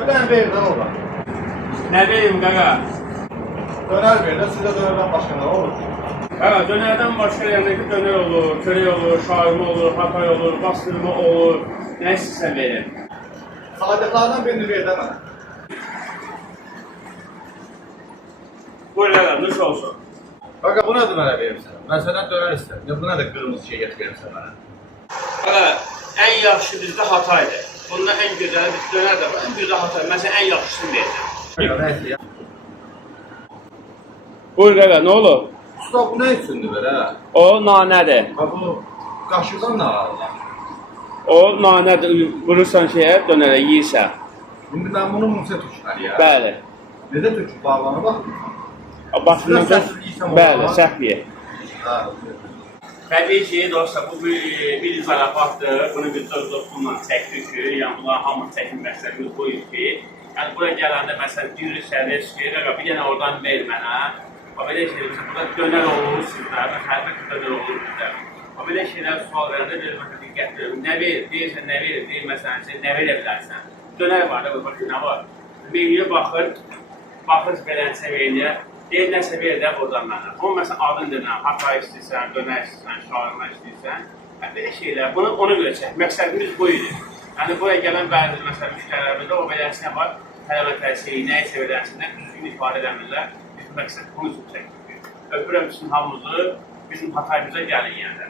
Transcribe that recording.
bir tane verin ne olur? Ne vereyim qaqa? Döner verin de sizde dönerden başka ne olur? Qaqa, dönərdən başqa yerindəki dönər olur, çörək olur, şaurma olur, hatay olur, bastırma olur. Nə istəsən verin. Sadıqlardan birini ver de bana. Buyur qaqa, nuş olsun. Bak bu nedir bana verirsen? Ben senden döner isterim. Ya bu nedir kırmızı şey getirirsen bana? Qaqa, ən yaxşı bizdə hataydır. Bundan ən gözəli bir dönər də var, ən gözəl hatay. Mən sənə ən yaxşısını verəcəm. Neyse ya. Buyur qaqa, nə olur? Usta bu ne içindi böyle ha? O nanədir. Ha bu kaşıktan ne aldı? O nanədir, vurursan şeyə, dönərə yeyirsən. Şimdi ben bunu Musa tuşlar ya. Bəli. Ne de tuşu bağlanı bak. Başından Şurada da, səhv yeyirsən, bəli, olmaz. səhv yer. Ha. Təbii ki, dostlar, bu bir zarafatdır. Bunu bir dostluqla çəkdik ki, yəni bunlar hamı çəkin məqsədimiz buyur ki, yəni bura gələndə məsələn, bir şəhərə çıxır, bir dənə oradan ver mənə. Belə şeylər, məsələn, burada dönər olur sizdə, hərbəki dönər olur bizdə. Belə şeylər sual verəndə bir məsələn, diqqət verir. Nə verir, deyirsən, nə verir, deyir məsələn, nə verə bilərsən. Dönər var da, baxın, nə var? Menüyə baxır belənsə menüyə. Deyir, nəsə verir də buradan mənə. Onun məsələn, adın nə, hatay istəyirsən, dönər istəyirsən, şaurma istəyirsən. Belə şeylər, bunu ona görə çək. Məqsədimiz bu idi. Yəni, buraya gələn bəzi məsələn, müştərilərimizdə o belənsinə var, tələbə təhsili, nə isə belənsindən düzgün ifadə edəmirlər. Biz bu məqsəd bunu üçün çəkdik. Öpürəm bütün hamımızı, bizim Hatayımıza gəlin yəni.